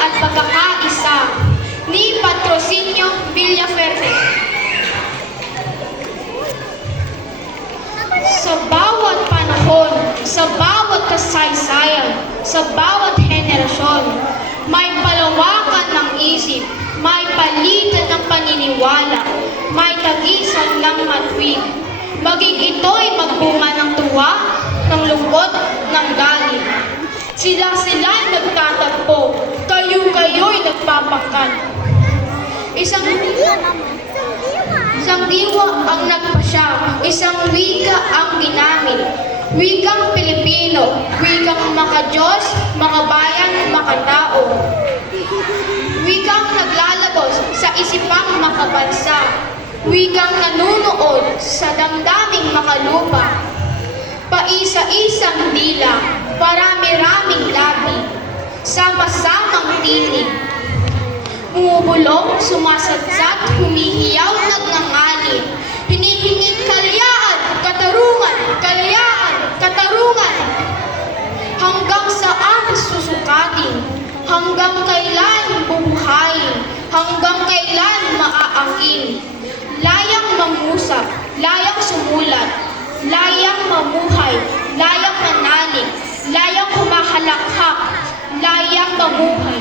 at pagkakaisa ni Patrocinio Villaferre. Sa bawat panahon, sa bawat kasaysayan, sa bawat henerasyon, may palawakan ng isip, may palitan ng paniniwala, may tagisan ng matwid. Maging ito'y magbunga ng tuwa, ng lungkot, ng galit. Sila-sila'y nagtatagpo, kayo-kayo'y nagpapakat. Isang diwa ang nagpasya, isang wika ang ginamit. Wikang Pilipino, wikang makadiyos, makabayan, makatao. Wikang naglalabos sa isipang makabansa. Wikang nanunood sa damdaming makalupa. Paisa-isang dila, parami-raming labi, sama-samang tinig. Bumubulong, sumasadsat, humihiyaw, nagngangalit. Hinihinging kalayaan, katarungan, kalayaan, katarungan. Hanggang saan susukatin? Hanggang kailan bubuhayin? Hanggang kailan maaangkin? Layang mangusap, layang sumulat, layang mamuhay, layang manalig, layang humahalakhak, layang mamuhay.